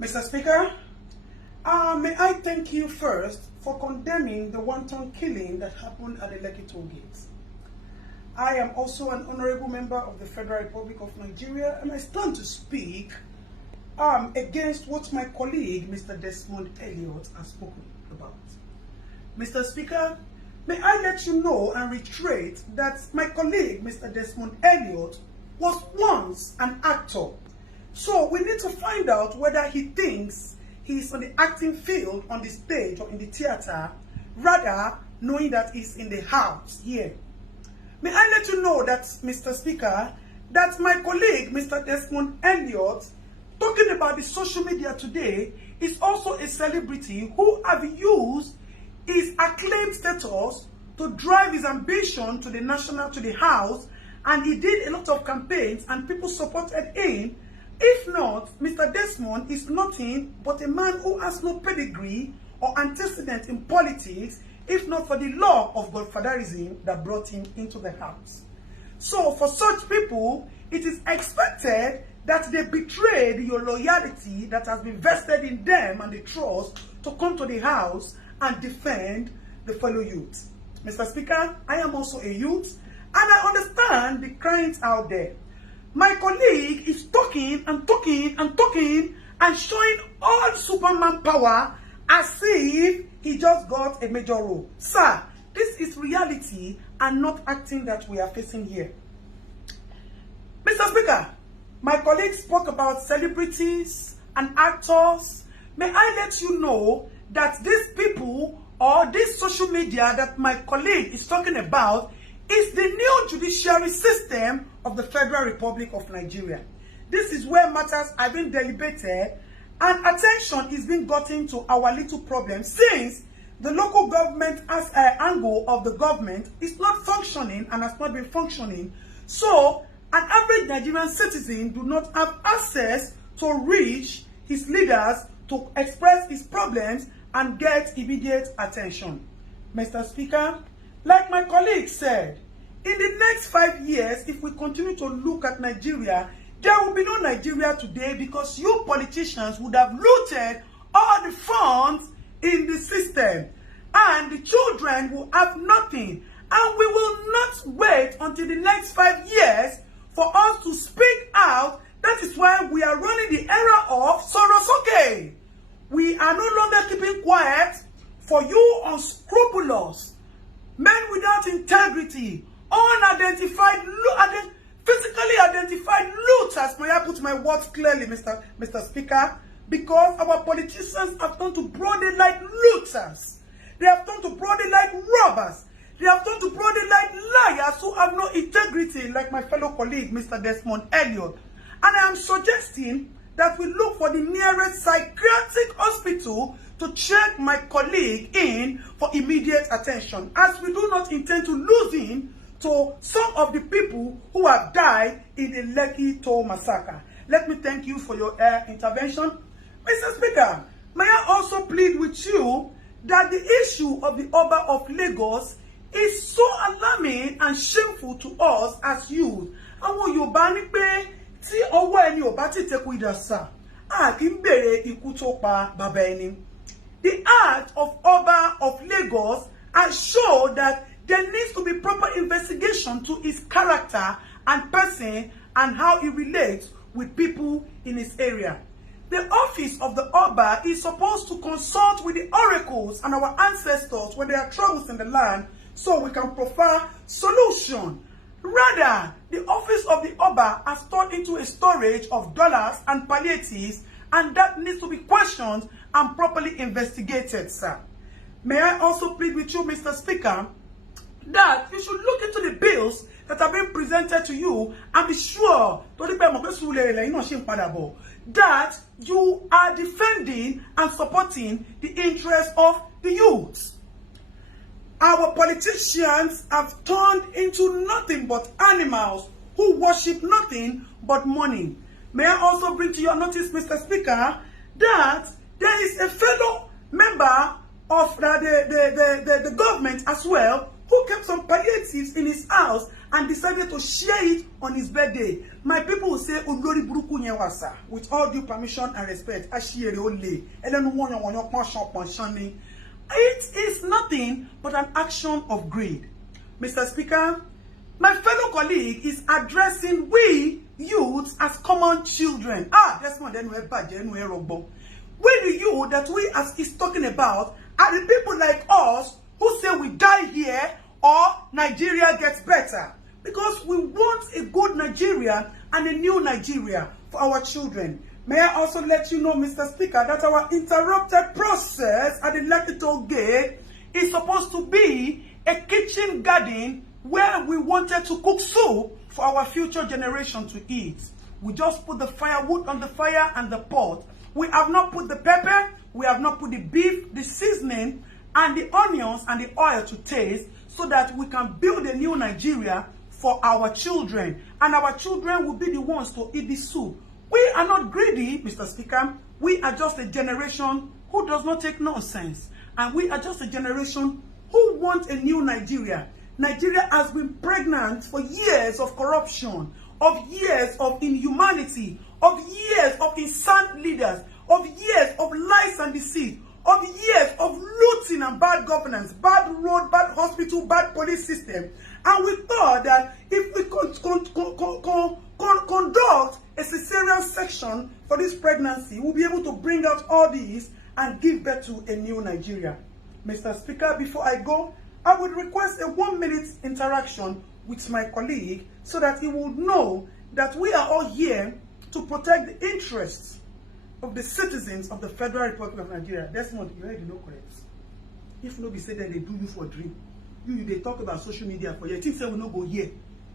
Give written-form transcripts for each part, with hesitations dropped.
Mr. Speaker, may I thank you first for condemning the wanton killing that happened at the Lekki toll gate. I am also an honorable member of the Federal Republic of Nigeria, and I stand to speak against what my colleague, Mr. Desmond Elliot, has spoken about. Mr. Speaker, may I let you know and reiterate that my colleague, Mr. Desmond Elliot, was once an actor. So we need to find out whether he thinks he's on the acting field, on the stage or in the theater, rather knowing that he's in the house here. May I let you know that, Mr. Speaker, that my colleague, Mr. Desmond Elliot, talking about the social media today, is also a celebrity who have used his acclaimed status to drive his ambition to the house, and he did a lot of campaigns and people supported him. If not, Mr. Desmond is nothing but a man who has no pedigree or antecedent in politics, if not for the law of godfatherism that brought him into the house. So for such people, it is expected that they betrayed your loyalty that has been vested in them and the trust to come to the house and defend the fellow youth. Mr. Speaker, I am also a youth, and I understand the crying out there. My colleague is talking and talking and talking and showing all Superman power as if he just got a major role. Sir, this is reality and not acting that we are facing here. Mr. Speaker, my colleague spoke about celebrities and actors. May I let you know that these people or this social media that my colleague is talking about is the new judiciary system of the Federal Republic of Nigeria. This is where matters are being deliberated and attention is being gotten to our little problem, since the local government as an angle of the government is not functioning and has not been functioning. So an average Nigerian citizen do not have access to reach his leaders to express his problems and get immediate attention. Mr. Speaker, like my colleague said, in the next 5 years, if we continue to look at Nigeria, there will be no Nigeria today, because you politicians would have looted all the funds in the system, and the children will have nothing. And we will not wait until the next 5 years for us to speak out. That is why we are running the era of Sorosoke. We are no longer keeping quiet for you unscrupulous, men without integrity, unidentified, physically identified looters. May I put my words clearly, Mr. Speaker? Because our politicians have turned to broad daylight looters. They have turned to broad daylight robbers. They have turned to broad daylight liars who have no integrity, like my fellow colleague, Mr. Desmond Elliot. And I am suggesting that we look for the nearest psychiatric hospital to check my colleague in for immediate attention, as we do not intend to lose him to some of the people who have died in the Lekki toll massacre. Let me thank you for your intervention. Mr. Speaker, may I also plead with you that the issue of the Oba of Lagos is so alarming and shameful to us as youth. Àwọn Yorùbá ní pé tí ọwọ́ ẹni ò bá ti tẹkù idà sà, a kì í bèrè ikú tó pa bàbá ẹni. The act of Oba of Lagos has shown that there needs to be proper investigation to his character and person and how he relates with people in his area. The office of the Oba is supposed to consult with the oracles and our ancestors when there are troubles in the land, so we can provide solution. Rather, the office of the Oba has turned into a storage of dollars and palliatives, and that needs to be questioned and properly investigated, sir. May I also plead with you, Mr. Speaker, that you should look into the bills that are being presented to you and be sure that you are defending and supporting the interests of the youth. Our politicians have turned into nothing but animals who worship nothing but money. May I also bring to your notice, Mr. Speaker, that there is a fellow member of the government as well who who kept some palliatives in his house and decided to share it on his birthday. My people will say, Olori Buruku Nyewasa, with all due permission and respect, Ashiere Ole, it is nothing but an action of greed. Mr. Speaker, my fellow colleague is addressing we youths as common children. That's more than we're budget, we're robot. We the youth that we as is talking about are the people like us who say we die here or Nigeria gets better. Because we want a good Nigeria and a new Nigeria for our children. May I also let you know, Mr. Speaker, that our interrupted process at the Lekki Toll Gate is supposed to be a kitchen garden where we wanted to cook soup for our future generation to eat. We just put the firewood on the fire and the pot. We have not put the pepper, we have not put the beef, the seasoning, and the onions and the oil to taste so that we can build a new Nigeria for our children. And our children will be the ones to eat the soup. We are not greedy, Mr. Speaker. We are just a generation who does not take nonsense. And we are just a generation who wants a new Nigeria. Nigeria has been pregnant for years of corruption, of years of inhumanity, of years of insane leaders, of years of lies and deceit, of years of looting and bad governance, bad road, bad hospital, bad police system. And we thought that if we conduct a cesarean section for this pregnancy, we'll be able to bring out all these and give birth to a new Nigeria. Mr. Speaker, before I go, I would request a 1-minute interaction with my colleague so that he will know that we are all here to protect the interests of the citizens of the Federal Republic of Nigeria. Desmond, you already know correct. If nobody say that they do you for a dream, they talk about social media for you. You think say we no go here.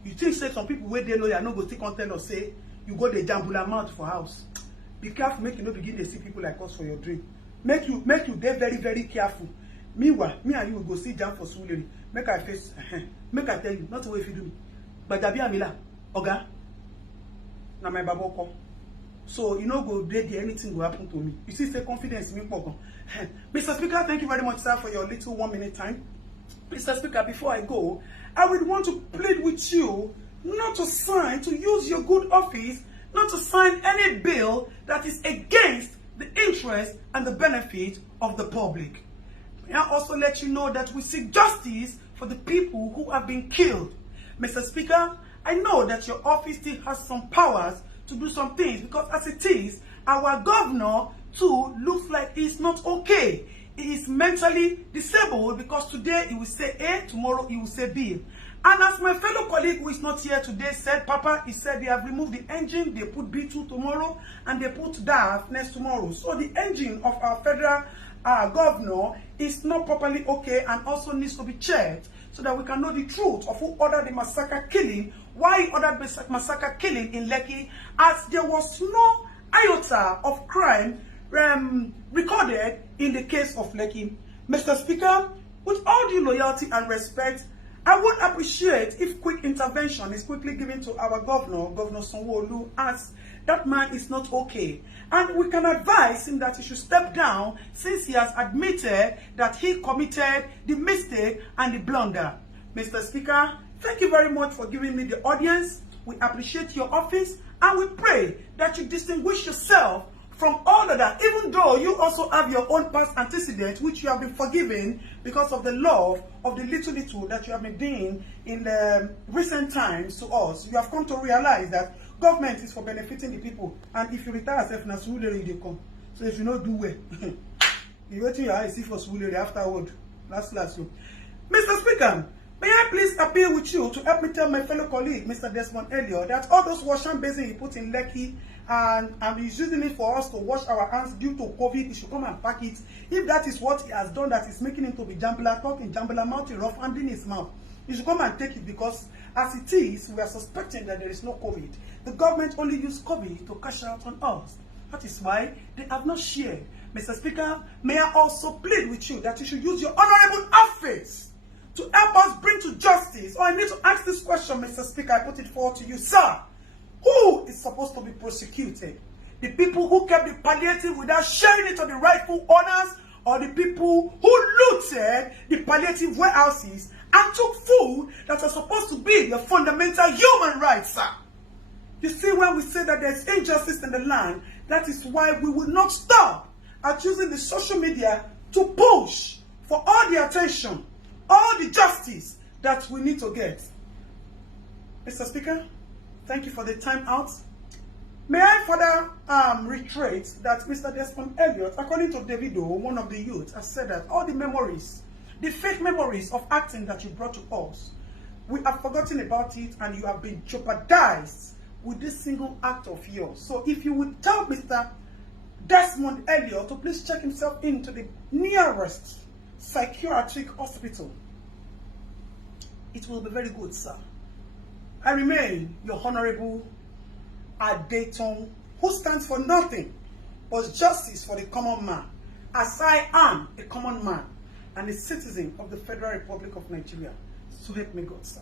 You think say some people where they lawyer no go still content or say you go the jambula mouth for house. Be careful, make you not begin to see people like us for your dream. Make you dey very, very careful. Meanwhile, me and you will go sit down for Suliri. Make I face, make I tell you, not the way if you do me. But Dabi Amila, Oga, na my baboko. So you know go there, anything will happen to me. You see, say confidence me poko. Mr. Speaker, thank you very much, sir, for your little 1-minute time. Mr. Speaker, before I go, I would want to plead with you not to sign, to use your good office, not to sign any bill that is against the interest and the benefit of the public. May I also let you know that we seek justice for the people who have been killed. Mr. Speaker, I know that your office still has some powers to do some things because as it is, our governor too looks like he's not okay. He is mentally disabled because today he will say A, tomorrow he will say B. And as my fellow colleague who is not here today said, Papa, he said they have removed the engine, they put B2 tomorrow, and they put DAF next tomorrow. So the engine of our federal governor is not properly okay and also needs to be checked so that we can know the truth of who ordered the massacre killing, why he ordered the massacre killing in Lekki, as there was no iota of crime recorded in the case of Lekki. Mr. Speaker, with all due loyalty and respect, I would appreciate if quick intervention is quickly given to our governor, Governor Sanwo-Olu, as that man is not okay. And we can advise him that he should step down since he has admitted that he committed the mistake and the blunder. Mr. Speaker, thank you very much for giving me the audience. We appreciate your office and we pray that you distinguish yourself from all of that, even though you also have your own past antecedents, which you have been forgiven because of the love of the little that you have been doing in the recent times to us. You have come to realize that government is for benefiting the people. And if you retire yourself, na Surulere they come. So if you don't do well, you wait till your eyes see for Surulere afterward. Last. Mr. Speaker, may I please appeal with you to help me tell my fellow colleague, Mr. Desmond Elliott, that all those washing basins he put in Lekki and he's using it for us to wash our hands due to COVID, he should come and pack it. If that is what he has done, that is making him to be jambula, talking jambula mouth, rough handing his mouth, he should come and take it because as it is, we are suspecting that there is no COVID. The government only used COVID to cash out on us. That is why they have not shared. Mr. Speaker, may I also plead with you that you should use your honorable office to help us bring to justice. I need to ask this question, Mr. Speaker. I put it forward to you, sir. Who is supposed to be prosecuted? The people who kept the palliative without sharing it to the rightful owners, or the people who looted the palliative warehouses and took food that are supposed to be your fundamental human rights, sir. You see, when we say that there's injustice in the land, that is why we will not stop at using the social media to push for all the attention, all the justice that we need to get. Mr. Speaker, thank you for the time out. May I further reiterate that Mr. Desmond Elliot, according to Davido, one of the youth, has said that all the memories, the fake memories of acting that you brought to us, we have forgotten about it and you have been jeopardized with this single act of yours. So if you would tell Mr. Desmond Elliot to please check himself into the nearest psychiatric hospital, it will be very good, sir. I remain your Honorable Adetong, who stands for nothing but justice for the common man, as I am a common man and a citizen of the Federal Republic of Nigeria. So help me God, sir.